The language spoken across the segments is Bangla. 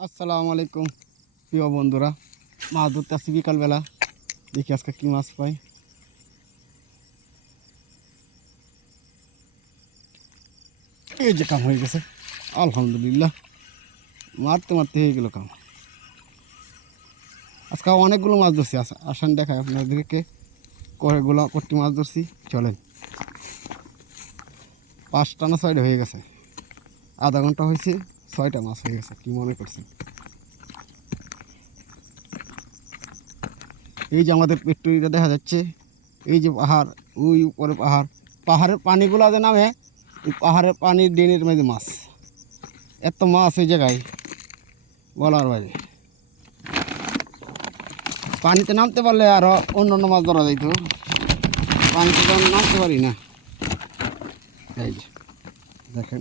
আসসালামু আলাইকুম, প্রিয় বন্ধুরা। মাছ ধরতে আসছি বিকালবেলা। দেখি আজকে কী মাছ পাই। এই যে কাম হয়ে গেছে। আলহামদুলিল্লাহ। মারতে মারতে হয়ে গেল কাম। আজকে অনেকগুলো মাছ ধরছি। আস- আসান দেখায় আপনাদেরকে। কয়েকগুলো কটি মাছ ধরছি। চলেন। পাঁচটা না ছয়টা হয়ে গেছে। আধা ঘণ্টা হয়েছে। ছয়টা মাছ হয়ে গেছে, কি মনে করছেন? এই যে আমাদের পেট্রোলটা দেখা যাচ্ছে, এই যে পাহাড়, ওই উপরে পাহাড়। পাহাড়ের পানিগুলো যে নামে, এই পাহাড়ের পানির ড্রেনের মধ্যে মাছ। এত মাছ এই জায়গায়, বলার বাইরে। পানিতে নামতে পারলে আরও অন্য অন্য মাছ ধরা যাইতো। পানিতে নামতে পারি না। এই দেখেন।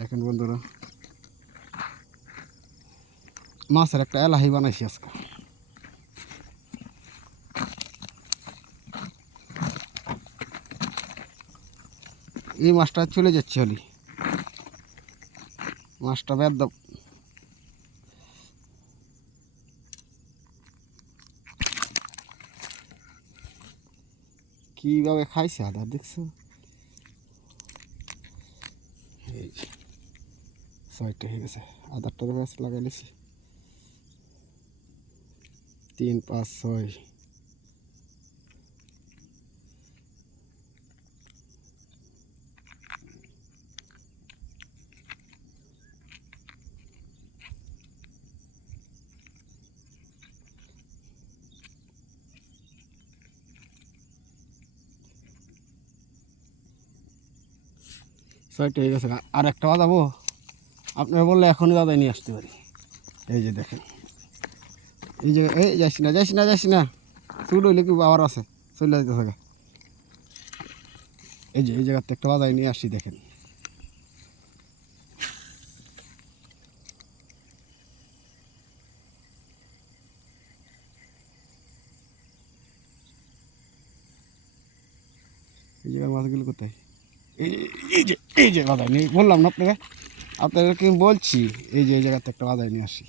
দেখেন বন্ধুরা। মাছের একটা এলাহি বানাইছি আজকে। এই মাছটা চলে যাচ্ছে হলি। মাছটা বেদ কীভাবে খাইছে আদা, দেখছ? এই ছয়টা হয়ে গেছে। আধারটা গাছ লাগাই নিছি। তিন, পাঁচ, ছয়। ছয়টা হয়ে গেছে আর একটা বাজাবো আপনারা বললে এখনই দাদাই নিয়ে আসতে পারি। এই যে দেখেন। এই যে, এই যাইস না যাইস না যাইস না। চুল হইলে কি আবার আছে? চলে যেতে থাকে এই যে, এই জায়গাতে একটা বাজাই নিয়ে আসছি দেখেন। এই জায়গার মাছগুলো কোথায়? এই যে- এই যে এই যে বাজাই নিয়ে বললাম না আপনাকে? আপনাদেরকে বলছি, এই যে এই জায়গাতে একটা বাজাই নিয়ে আসি।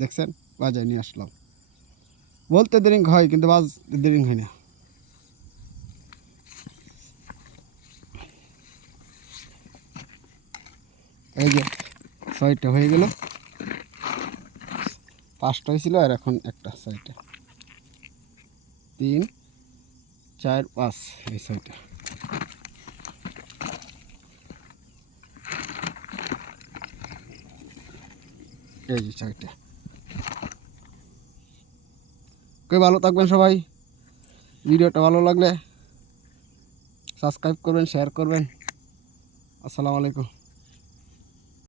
দেখছেন? বাজায় নিয়ে আসলাম। বলতে দেরি হয়, কিন্তু বাজ দেরি হয় না। এই যে, ছয়টা হয়ে গেল। পাঁচটা হয়েছিল আর এখন একটা ছয়টা। তিন, চার, পাঁচ, এই ছয়টা। এই ছয়টা ওকে ভালো থাকবেন সবাই। ভিডিওটা ভালো লাগলে সাবস্ক্রাইব করবেন শেয়ার করবেন। আসসালামু আলাইকুম।